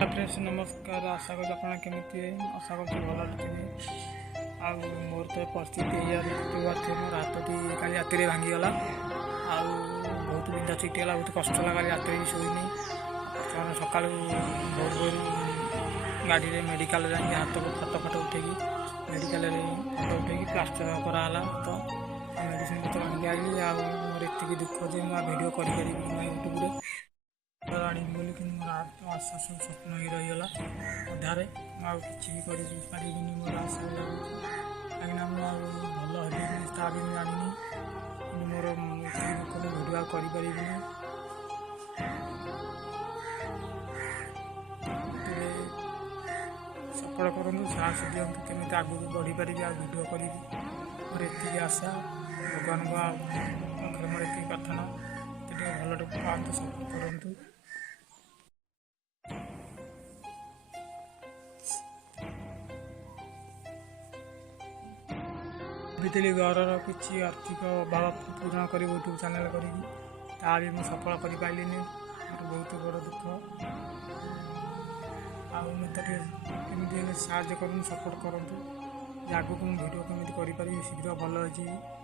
Friends नमस्कार। आशा कर आशा कर भल थे। आ मोर तो परिस्थिति थे मोर हाथटी काली राति भांगीगला। बहुत बिंधा चिटिगला, बहुत कष्ट लगा। रात भी शोनी सका भोर भोर गाड़ी मेडिकल जाए हाथ फटो फटो उठे मेडिकल फटो उठे प्लास्टर कराला। तो मेडिसिन पत्र भांगी आइली। मोर एति दुख जे मुझे भिड कर यूट्यूब आनी बोली कि मोर आशा सब स्वप्न ही रहीगला अधारे। किसी भी पारि मोर आशा कहीं भल है ता भी जानी मोर दुख भिडियो करें सफल करूँ साहस दिंतु केमी आगू बढ़ी पारि भिडियो करी मोर एति आशा भगवान पाखे मोर एति प्रार्थना भल पाँच सफल करूँ। भाई घर किसी आर्थिक अभाव पूरण कर यूट्यूब चैनल करी भी मुझे सफल कर पारे। मोर बहुत बड़ दुख। आमती साहय कर सपोर्ट करूँ। आगू भिडियो केमी कर शीघ्र भल हो।